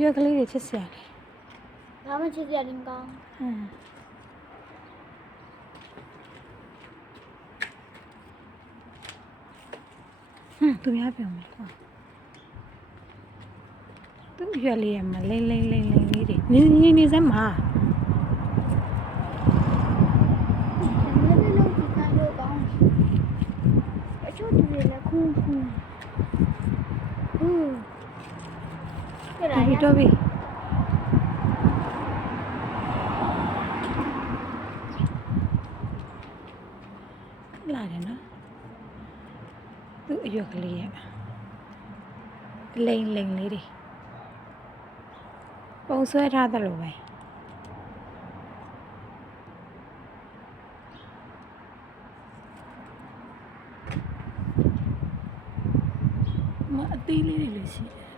ရွက်ကလေးတွေချစ်စရာလေ ဘာမှချစ်စရာလည်းမကောင်း သူများပြောမယ်ကွာသူရွက်လေးရမှာလိမ့်လေးတွေနေစမ်းမှာ မင်းတို့ဒီကံတော့ကောင်းအချို့တူတွေလည်းခုကြရရ တော်ပြီလာတယ်နော်သူအရွက်ကလေးရလိမ့်လေးတွေပုံဆွဲထားတယ်လို့ပဲမအသေးလေးတွေလည်းရှိတယ်